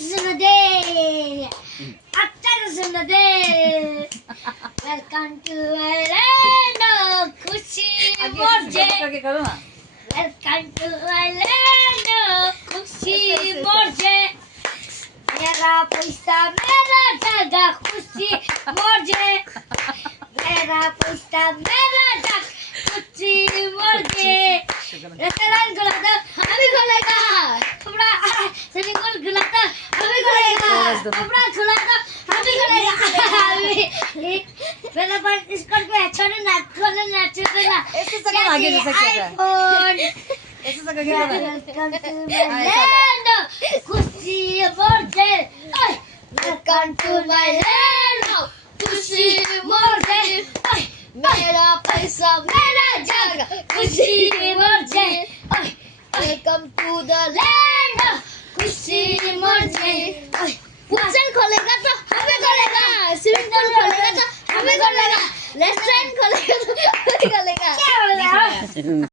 सुन दे अच्छा सुन दे welcome to island खुशी मौजे वेलकम टू आइलैंड खुशी मौजे मेरा पैसा मेरा जगह खुशी मौजे मेरा पैसा मेरा जगह खुशी मौजे रेस्टोरेंट खुला था अभी खुलेगा कपड़ा स्विमिंग पूल खुला था अभी खुलेगा कपड़ा खुला था अभी खुलेगा पहले पर स्कूल पे छोड़ो ना खोलो ना छोड़ो ना ऐसे सगळं आगे जसं की आईफोन ऐसे सगळं घे बघा वेलकम टू माय लैंड खुशी मौजे वेलकम टू माय लैंड खुशी मौजे मेरा पैसा मेरा जगह खुशी मौजे वेलकम टू द लैंड खुशी मौजे फुटबॉल खोलेगा तो हमें खोलेगा स्विमिंग पूल खोलेगा तो हमें खोलेगा रेस्टोरेंट खोलेगा तो हमें खोलेगा क्या बोल रहा है